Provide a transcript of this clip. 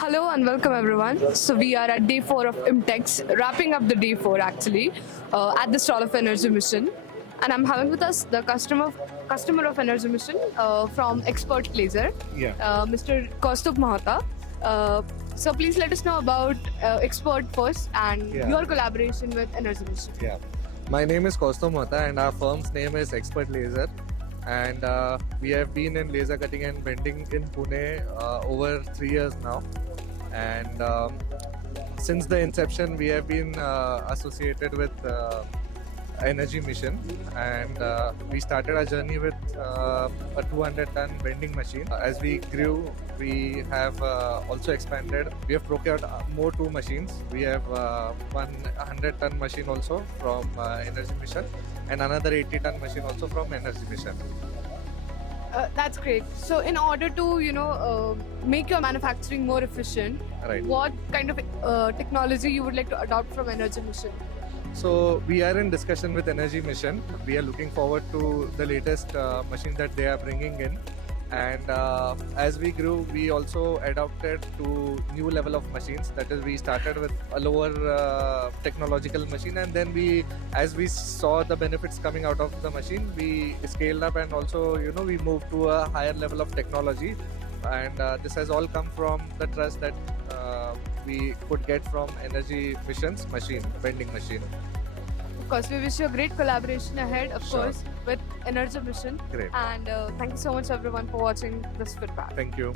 Hello and welcome everyone. So we are at day 4 of IMTEX, wrapping up the day 4 actually, at the stall of Energy Mission. And I'm having with us the customer of Energy Mission from Expert Laser, Yeah. Mr. Kaustubh Mohta. So please let us know about Expert first and Yeah. your collaboration with Energy Mission. Yeah. My name is Kaustubh Mohta and our firm's name is Expert Laser. And we have been in laser cutting and bending in Pune over 3 years now. And since the inception, we have been associated with Energy Mission, and we started our journey with a 200-ton bending machine. As we grew, we have also expanded. We have procured more 2 machines. We have one 100-ton machine also from Energy Mission, and another 80-ton machine also from Energy Mission. That's great. So in order to make your manufacturing more efficient, Right. what kind of technology you would like to adopt from Energy Mission? So we are in discussion with Energy Mission. We are looking forward to the latest machine that they are bringing in. And as we grew, we also adapted to new level of machines. That is, we started with a lower technological machine, and then as we saw the benefits coming out of the machine, we scaled up, and also we moved to a higher level of technology. And this has all come from the trust that we could get from Energy Mission's machine, bending machine. Of course, we wish you a great collaboration ahead, of Sure. course, with Energy Mission. Great. And thank you so much, everyone, for watching this feedback. Thank you.